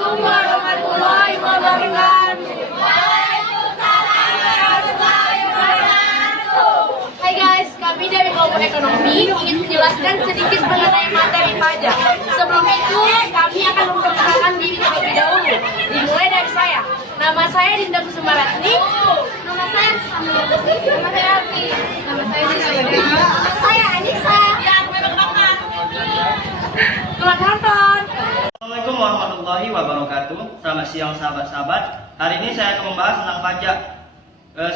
Assalamualaikum warahmatullahi wabarakatuh. Hai guys, kami dari kelompok ekonomi ingin menjelaskan sedikit mengenai materi pajak. Sebelum itu, kami akan memperkenalkan diri terlebih dahulu. Dimulai dari saya. Nama saya Dinda Kusumaratni. Nama saya Samira Putri. Nama saya Alfi. Nama saya Dinda. Nama saya Anissa. Selamat nonton. Assalamualaikum warahmatullahi wabarakatuh. Selamat siang sahabat-sahabat. Hari ini saya akan membahas tentang pajak.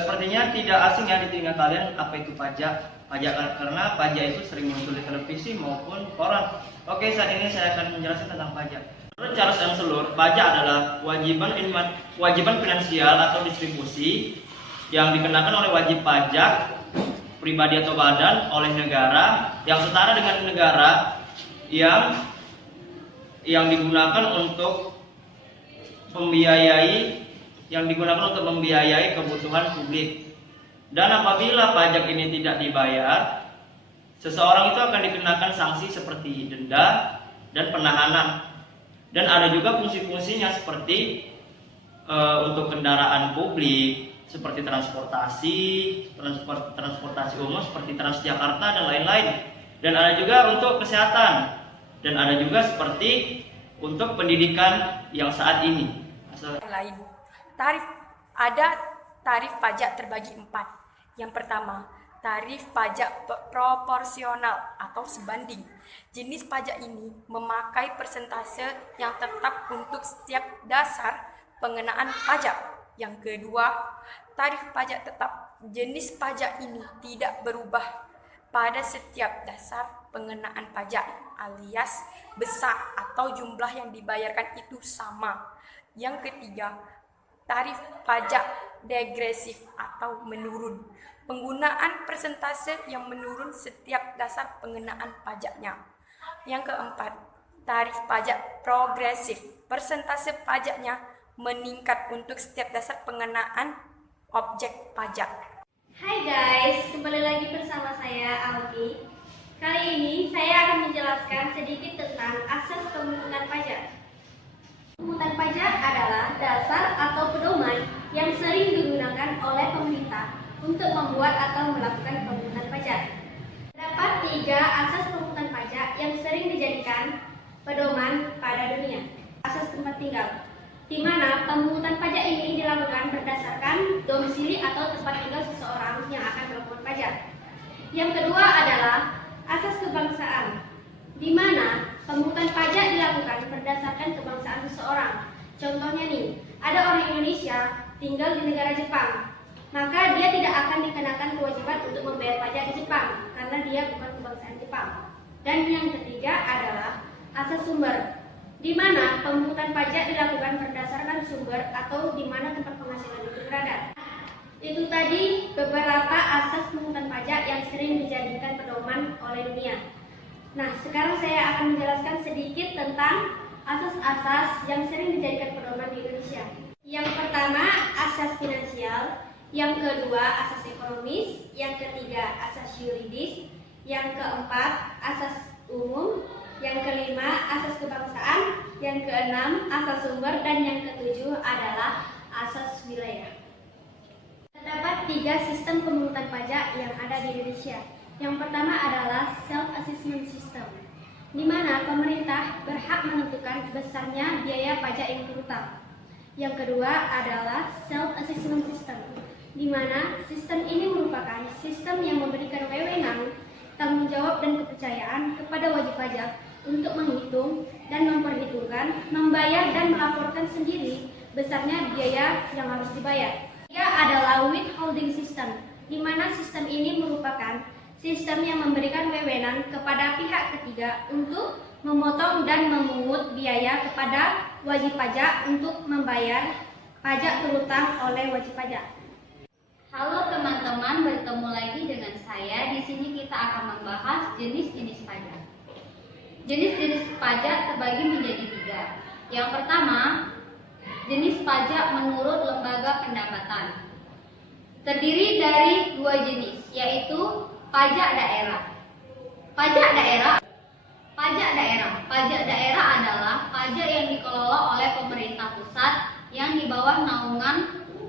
Sepertinya tidak asing ya di telinga kalian apa itu pajak. Karena pajak itu sering muncul di televisi maupun koran. Oke, saat ini saya akan menjelaskan tentang pajak. Menurut Charles M. Schulz, pajak adalah kewajiban finansial atau distribusi yang dikenakan oleh wajib pajak pribadi atau badan oleh negara yang setara dengan negara yang digunakan untuk membiayai kebutuhan publik. Dan apabila pajak ini tidak dibayar, seseorang itu akan dikenakan sanksi seperti denda dan penahanan. Dan ada juga fungsi-fungsinya seperti untuk kendaraan publik, seperti transportasi umum seperti Transjakarta dan lain-lain. Dan ada juga untuk kesehatan. Dan ada juga seperti untuk pendidikan yang saat ini. Lain. Tarif pajak terbagi 4. Yang pertama, tarif pajak proporsional atau sebanding. Jenis pajak ini memakai persentase yang tetap untuk setiap dasar pengenaan pajak. Yang kedua, tarif pajak tetap. Jenis pajak ini tidak berubah pada setiap dasar pengenaan pajak, alias besar atau jumlah yang dibayarkan itu sama. Yang ketiga, tarif pajak degresif atau menurun. Penggunaan persentase yang menurun setiap dasar pengenaan pajaknya. Yang keempat, tarif pajak progresif. Persentase pajaknya meningkat untuk setiap dasar pengenaan objek pajak. Hai guys, kembali lagi bersama saya Alfi. Kali ini saya akan menjelaskan sedikit tentang asas pemungutan pajak. Pemungutan pajak adalah dasar atau pedoman yang sering digunakan oleh pemerintah untuk membuat atau melakukan pemungutan pajak. Terdapat 3 asas pemungutan pajak yang sering dijadikan pedoman pada dunia. Asas tempat tinggal, di mana pemungutan pajak ini dilakukan berdasarkan domisili atau tempat tinggal seseorang yang akan melakukan pajak. Yang kedua adalah asas kebangsaan, di mana pemungutan pajak dilakukan berdasarkan kebangsaan seseorang. Contohnya nih, ada orang Indonesia tinggal di negara Jepang, maka dia tidak akan dikenakan kewajiban untuk membayar pajak di Jepang karena dia bukan kebangsaan Jepang. Dan yang ketiga adalah asas sumber, di mana pemungutan pajak dilakukan berdasarkan sumber atau di mana tempat penghasilan itu berada. Itu tadi beberapa asas pemungutan pajak yang sering dijadikan pedoman oleh dunia. Nah, sekarang saya akan menjelaskan sedikit tentang asas-asas yang sering dijadikan pedoman di Indonesia. Yang pertama, asas finansial. Yang kedua, asas ekonomis. Yang ketiga, asas yuridis. Yang keempat, asas umum. Yang kelima, asas kebangsaan. Yang keenam, asas sumber. Dan yang ketujuh adalah asas wilayah. Terdapat 3 sistem pemungutan pajak yang ada di Indonesia. Yang pertama adalah self-assessment system, di mana pemerintah berhak menentukan besarnya biaya pajak yang terutang. Yang kedua adalah self-assessment system, di mana sistem ini merupakan sistem yang memberikan wewenang, tanggung jawab dan kepercayaan kepada wajib pajak untuk menghitung dan memperhitungkan, membayar dan melaporkan sendiri besarnya biaya yang harus dibayar. Adalah withholding system, di mana sistem ini merupakan sistem yang memberikan wewenang kepada pihak ketiga untuk memotong dan memungut biaya kepada wajib pajak untuk membayar pajak terutang oleh wajib pajak. Halo teman-teman, bertemu lagi dengan saya. Di sini kita akan membahas jenis-jenis pajak. Jenis-jenis pajak terbagi menjadi 3. Yang pertama, jenis pajak menurut lembaga pendapatan. Terdiri dari 2 jenis, yaitu pajak daerah. Pajak daerah adalah pajak yang dikelola oleh pemerintah bawah naungan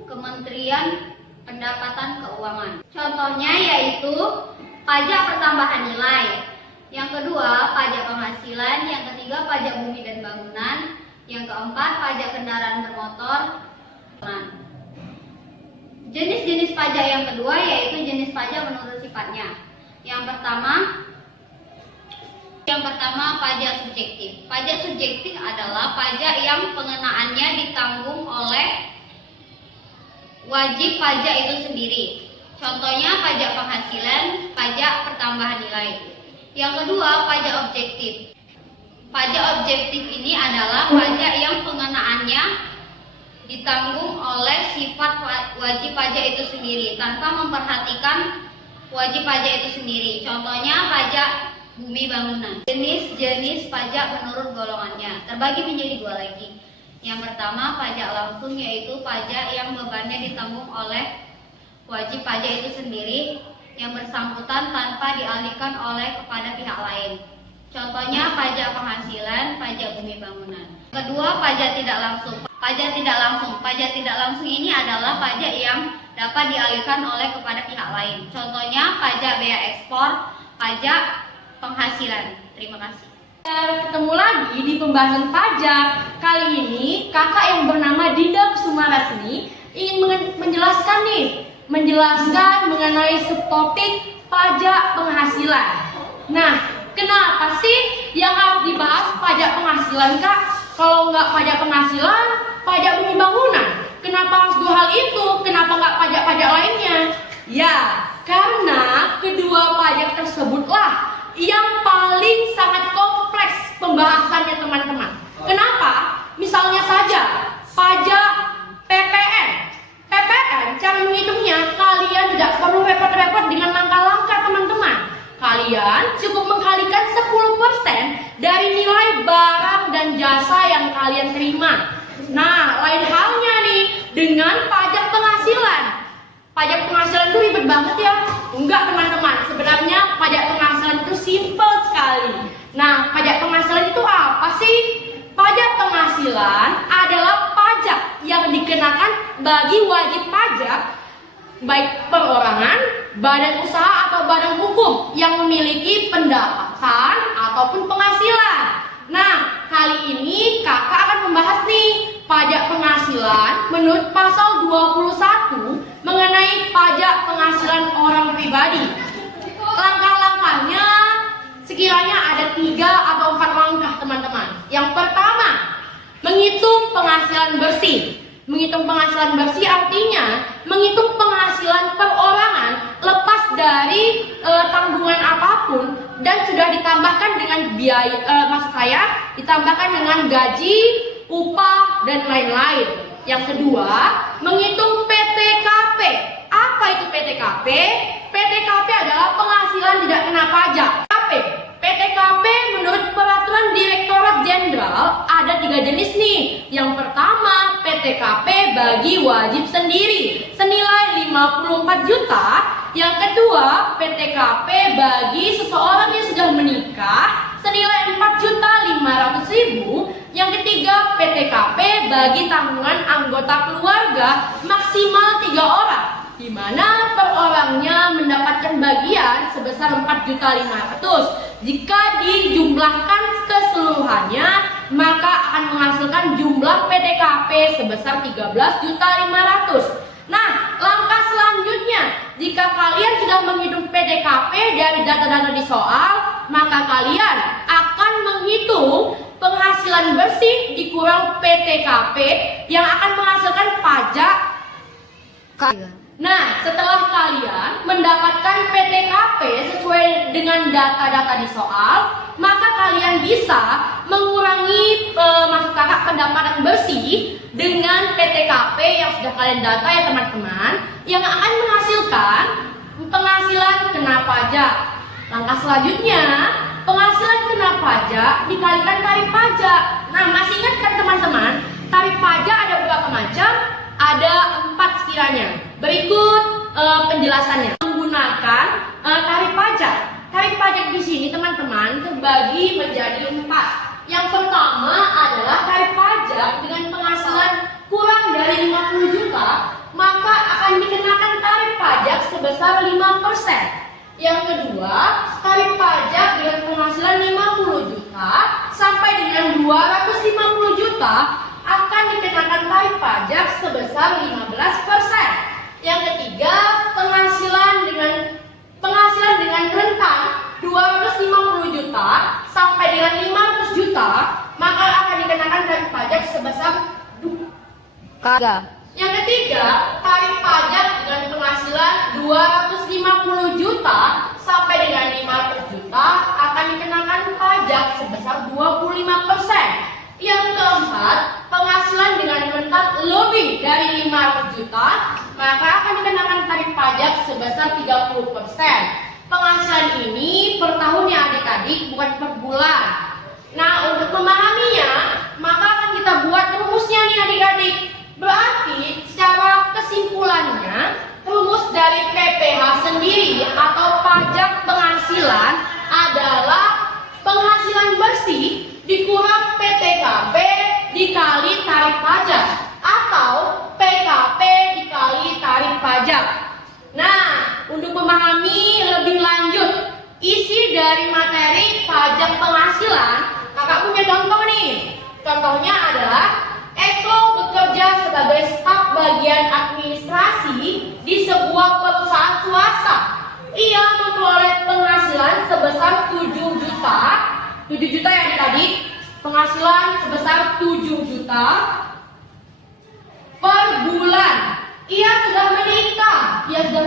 Kementerian Pendapatan Keuangan. Contohnya yaitu pajak pertambahan nilai, yang kedua pajak penghasilan, yang ketiga pajak bumi dan bangunan, yang keempat pajak kendaraan bermotor. Jenis-jenis pajak yang kedua yaitu jenis pajak menurut sifatnya. Yang pertama pajak subjektif. Pajak subjektif adalah pajak yang pengenaannya ditanggung oleh wajib pajak itu sendiri. Contohnya pajak penghasilan, pajak pertambahan nilai. Yang kedua, pajak objektif. Pajak objektif ini adalah pajak yang pengenaannya ditanggung oleh sifat wajib pajak itu sendiri tanpa memperhatikan wajib pajak itu sendiri. Contohnya pajak bumi bangunan. Jenis-jenis pajak menurut golongannya terbagi menjadi dua lagi. Yang pertama pajak langsung, yaitu pajak yang bebannya ditanggung oleh wajib pajak itu sendiri yang bersangkutan tanpa dialihkan oleh kepada pihak lain. Contohnya pajak penghasilan, pajak bumi bangunan. Kedua, pajak tidak langsung. Pajak tidak langsung ini adalah pajak yang dapat dialihkan oleh kepada pihak lain. Contohnya pajak bea ekspor, pajak penghasilan. Terima kasih. Ketemu lagi di pembahasan pajak. Kali ini kakak yang bernama Dinda Kusumarasmi ingin menjelaskan mengenai subtopik pajak penghasilan. Nah, kenapa sih yang harus dibahas pajak penghasilan, Kak? Kalau nggak pajak penghasilan, pajak bumi bangunan. Kenapa harus dua hal itu? Kenapa nggak pajak-pajak lainnya? Ya, karena kedua pajak tersebutlah yang paling sangat kompleks pembahasannya, teman-teman. Kenapa? Misalnya saja pajak PPN. PPN, cara menghitungnya kalian tidak perlu repot-repot dengan langkah-langkah, teman-teman. Kalian cukup mengkalikan 10% dari nilai barang dan jasa yang kalian terima. Nah, lain halnya nih dengan pajak penghasilan. Pajak penghasilan itu ribet banget ya? Enggak, teman-teman. Sebenarnya pajak penghasilan itu simple sekali. Nah, pajak penghasilan itu apa sih? Pajak penghasilan adalah pajak yang dikenakan bagi wajib pajak, baik perorangan, badan usaha atau badan hukum yang memiliki pendapatan ataupun penghasilan. Nah, kali ini kakak akan membahas nih pajak penghasilan menurut pasal 21 mengenai pajak penghasilan orang pribadi. Langkah-langkahnya sekiranya ada 3 atau 4 langkah, teman-teman. Yang pertama, menghitung penghasilan bersih. Menghitung penghasilan bersih artinya menghitung penghasilan perorangan lepas dari tanggungan apapun dan sudah ditambahkan dengan biaya, ditambahkan dengan gaji, upah dan lain-lain. Yang kedua, menghitung PTKP. Apa itu PTKP? PTKP adalah penghasilan tidak kena pajak. PTKP menurut Peraturan Direktorat Jenderal ada 3 jenis nih. Yang pertama, PTKP bagi wajib sendiri senilai 54 juta. Yang kedua, PTKP bagi seseorang yang sudah menikah senilai 4.500.000. Yang ketiga, PTKP bagi tanggungan anggota keluarga maksimal 3 orang, di mana per orangnya mendapatkan bagian sebesar 4.500.000. Jika dijumlahkan keseluruhannya, maka akan menghasilkan jumlah PTKP sebesar 13.500.000. Nah, langkah selanjutnya, jika kalian sudah menghitung PTKP dari data-data di soal, maka kalian akan menghitung penghasilan bersih dikurang PTKP yang akan menghasilkan pajak. Nah, setelah kalian mendapatkan PTKP sesuai dengan data-data di soal, maka kalian bisa mengurangi maksud kakak pendapatan bersih dengan PTKP yang sudah kalian data ya teman-teman, yang akan menghasilkan penghasilan kena pajak. Langkah selanjutnya, penghasilan kena pajak dikalikan tarif pajak. Nah, masih ingat kan teman-teman, tarif pajak ada berapa macam? Ada 4 sekiranya. Berikut penjelasannya. Menggunakan tarif pajak. Tarif pajak di sini teman-teman terbagi menjadi 4. Yang pertama adalah tarif pajak dengan penghasilan kurang dari Yang kedua, tarif pajak dengan penghasilan 50 juta sampai dengan 250 juta akan dikenakan tarif pajak sebesar 15%. Yang ketiga, penghasilan dengan rentang 250 juta sampai dengan 500 juta maka akan dikenakan tarif pajak sebesar Yang ketiga, tarif pajak dengan penghasilan 250 juta sampai dengan 500 juta akan dikenakan pajak sebesar 25%. Yang keempat, penghasilan dengan rentang lebih dari 500 juta maka akan dikenakan tarif pajak sebesar 30%. Penghasilan ini per tahun ya adik-adik, bukan per bulan. Nah, untuk memahaminya, maka akan kita buat rumusnya nih adik-adik. Berarti secara kesimpulannya, rumus dari PPH sendiri atau pajak penghasilan adalah penghasilan bersih dikurang PTKP dikali tarif pajak atau PKP dikali tarif pajak. Nah, untuk memahami lebih lanjut isi dari materi pajak penghasilan, kakak punya contoh nih. Contohnya adalah Eko bekerja sebagai staf bagian administrasi di sebuah perusahaan swasta. Ia memperoleh penghasilan sebesar 7 juta. 7 juta ya adik-adik. Penghasilan sebesar 7 juta per bulan. Ia sudah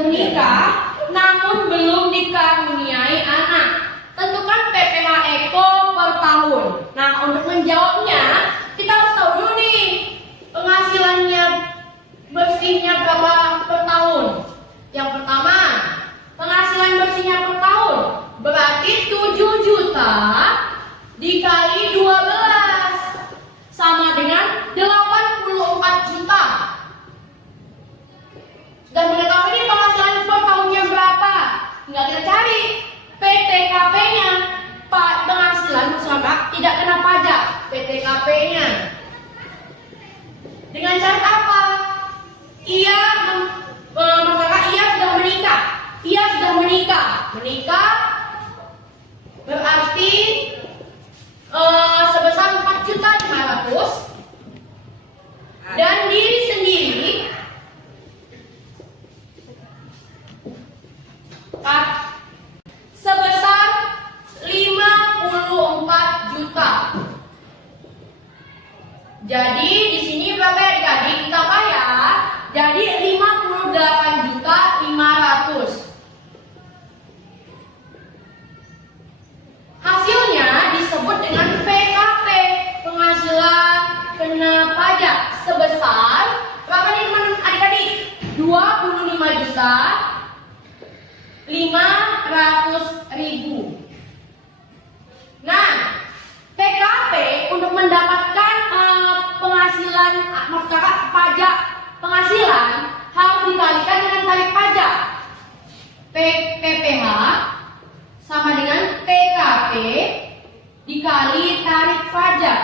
menikah, namun belum dikaruniai anak. Tentukan PPH Eko per tahun. Nah, untuk menjawabnya, kita harus tahu dulu nih penghasilannya bersihnya berapa per tahun. Yang pertama, penghasilan bersihnya per tahun berarti 7 juta dikali 12 sama dengan 84 juta. Sudah mengetahui ini penghasilan per tahunnya berapa? Tinggal kita cari PTKP-nya. Penghasilan bersama tidak kena pajak. PTKP-nya dengan syarat apa? Ia sudah menikah. Menikah berarti sebesar 4.500.000 dan diri sendiri sebesar 54 juta. Jadi di sini berapa ya adik-adik? Ditambah ya. Jadi 58.500.000. Hasilnya disebut dengan PKP, penghasilan kena pajak sebesar berapa nih teman adik-adik? 25 juta 500.000. Nah, PKP untuk mendapatkan penghasilan, pajak penghasilan harus dikalikan dengan tarif pajak. PPH sama dengan PKP dikali tarif pajak.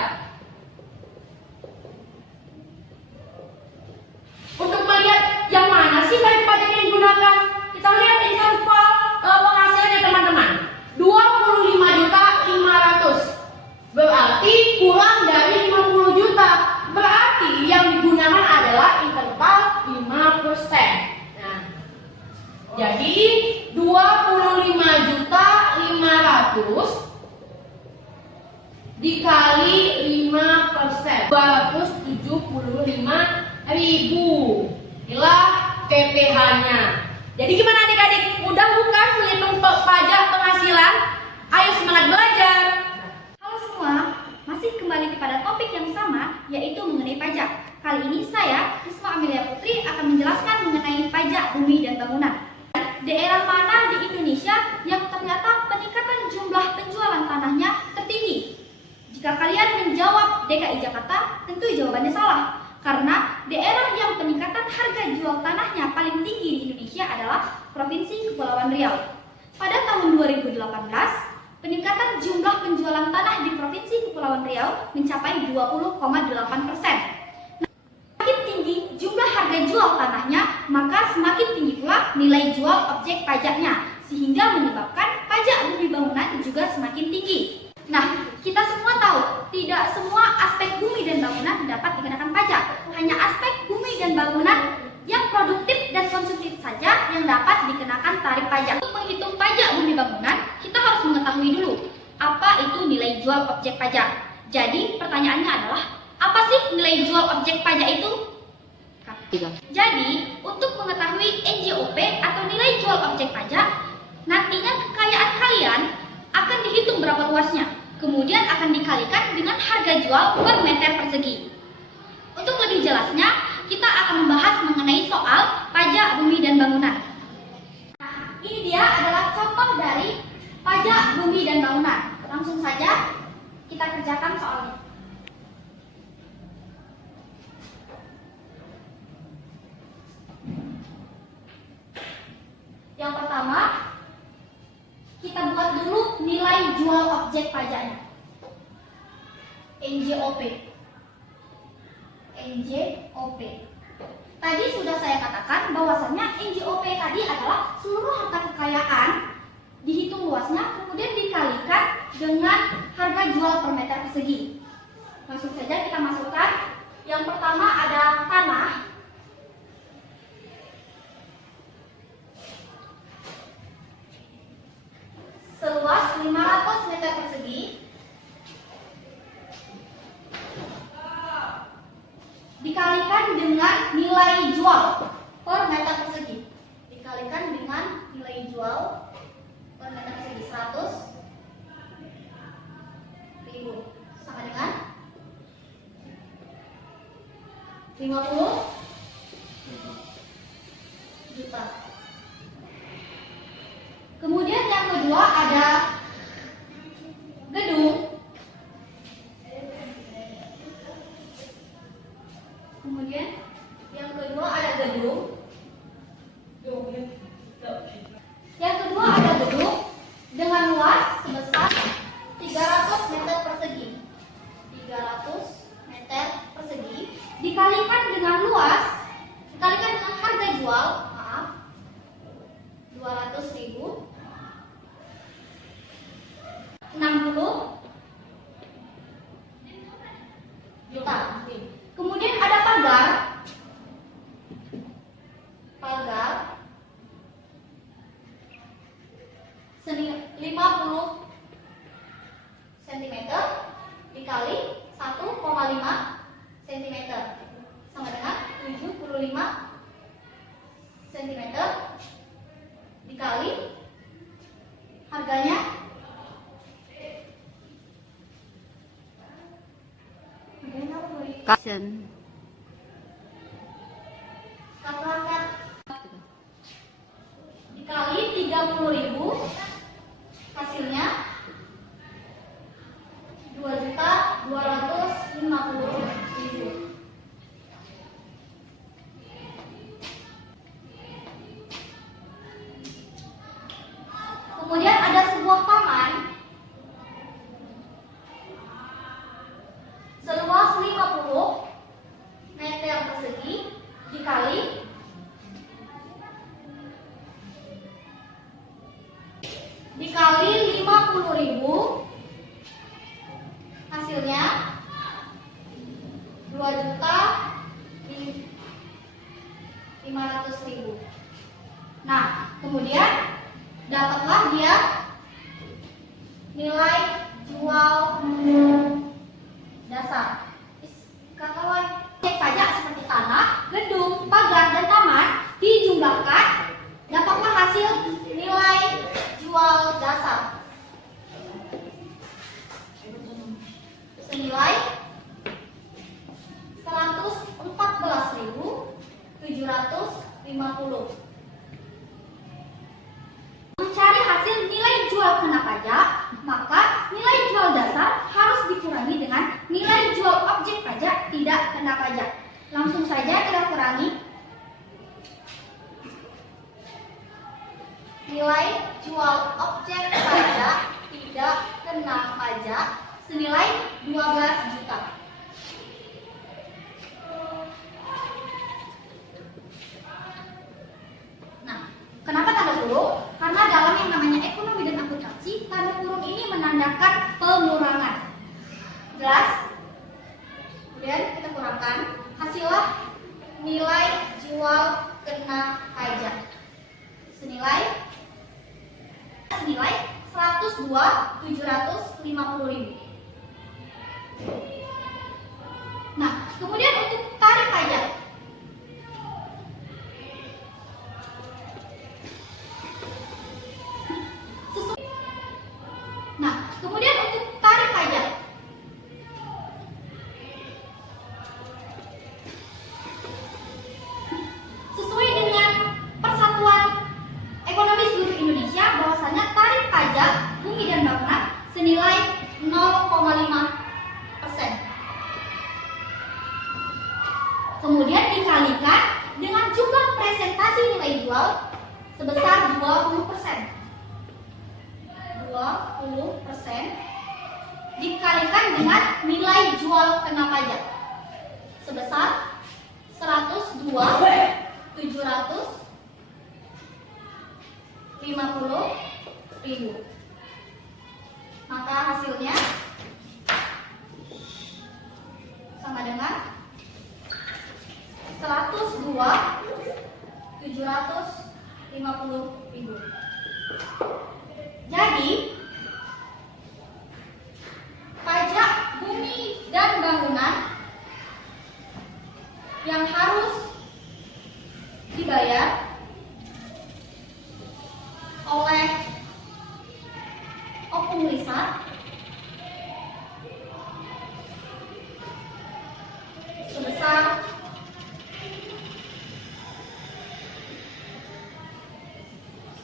Untuk melihat yang mana sih tarif pajak yang digunakan, kita lihat interval penghasilannya teman-teman. 25.500.000 berarti kurang dari 50 juta. Berarti yang digunakan adalah interval 5%. Nah, jadi 25.500.000 dikali 5%, 275.000. Inilah PPH-nya. Jadi gimana adik-adik? Mudah bukan menghitung pajak penghasilan? Ayo semangat belajar. Halo semua, masih kembali kepada topik yang sama, yaitu mengenai pajak. Kali ini saya, Risma Amelia Putri, akan menjelaskan mengenai pajak bumi dan bangunan. Daerah mana di Indonesia yang ternyata peningkatan jumlah penjualan tanahnya tertinggi? Jika kalian menjawab DKI Jakarta, tentu jawabannya salah. Karena daerah yang peningkatan harga jual tanahnya paling tinggi di Indonesia adalah Provinsi Kepulauan Riau. Pada tahun 2018, peningkatan jumlah penjualan tanah di Provinsi Kepulauan Riau mencapai 20,8%. Semakin tinggi jumlah harga jual tanahnya, maka semakin tinggi pula nilai jual objek pajaknya, sehingga menyebabkan pajak bumi bangunan juga semakin tinggi. Nah, kita semua tahu, tidak semua aspek bumi dan bangunan dapat dikenakan pajak. Hanya aspek bumi dan bangunan yang produktif dan konsumtif saja yang dapat dikenakan tarif pajak. Untuk menghitung pajak bumi bangunan, kita harus mengetahui dulu apa itu nilai jual objek pajak. Jadi, pertanyaannya adalah, apa sih nilai jual objek pajak itu? Jadi, untuk mengetahui NJOP atau nilai jual objek pajak, nantinya kekayaan kalian akan dihitung berapa luasnya, kemudian akan dikalikan dengan harga jual per meter persegi. Untuk lebih jelasnya, kita akan membahas mengenai soal pajak bumi dan bangunan. Nah, ini dia adalah contoh dari pajak bumi dan bangunan. Langsung saja kita kerjakan soalnya. Yang pertama, kita buat dulu nilai jual objek pajaknya. NJOP. NJOP. Tadi sudah saya katakan bahwasannya NJOP tadi adalah seluruh harta kekayaan dihitung luasnya kemudian dikalikan dengan harga jual per meter persegi. Langsung saja kita masukkan. Yang pertama ada tanah. Seluas 500 meter persegi. Dikalikan dengan nilai jual per meter persegi. Dikalikan dengan nilai jual per meter persegi 100.000 sama dengan 50 juta. Kemudian yang kedua ada gedung. Kemudian yang kedua ada gedung. Yang kedua ada gedung dengan luas sebesar 300 meter persegi. 300 meter persegi dikalikan dengan luas, dikalikan dengan harga jual, 200.000, 60 juta. Kemudian ada pagar. Pagar 50 cm dikali 1,5 cm sama dengan 75 cm dikali harganya katakan dikali 30.000 hasilnya 2.250.000. Kemudian ada sebuah taman seluas 50 meter persegi dikali dikali 50.000 hasilnya 2.500.000. Nah, kemudian dapatlah dia nilai jual dasar. Kalau objek pajak seperti tanah, gedung, pagar, dan taman dijumlahkan, dapatlah hasil nilai jual dasar senilai 114.750. Mencari hasil nilai jual kena pajak, maka nilai jual dasar harus dikurangi dengan nilai jual objek pajak tidak kena pajak. Langsung saja kita kurangi. Nilai jual objek pajak tidak kena pajak senilai 12 juta. Nah, kenapa tanda huruf? Karena dalam yang menandakan pengurangan. Jelas? Kemudian kita kurangkan, hasillah nilai jual kena pajak senilai 102.750.000. Nah, kemudian untuk tarif pajak. Nah, kemudian untuk tarif pajak. Sesuai dengan Persatuan Ekonomi Seluruh Indonesia, bahwasanya tarif pajak bumi dan bangunan senilai 0,5%. Kemudian dikalikan dengan jumlah presentasi nilai jual sebesar 20%. 20% dikalikan dengan nilai jual kena pajak sebesar 102.750.000. Maka hasilnya sama dengan 102.750.000. Jadi, pajak bumi dan bangunan yang harus dibayar oleh Opung Risat sebesar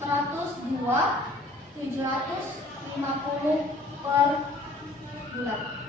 102.750 per bulan.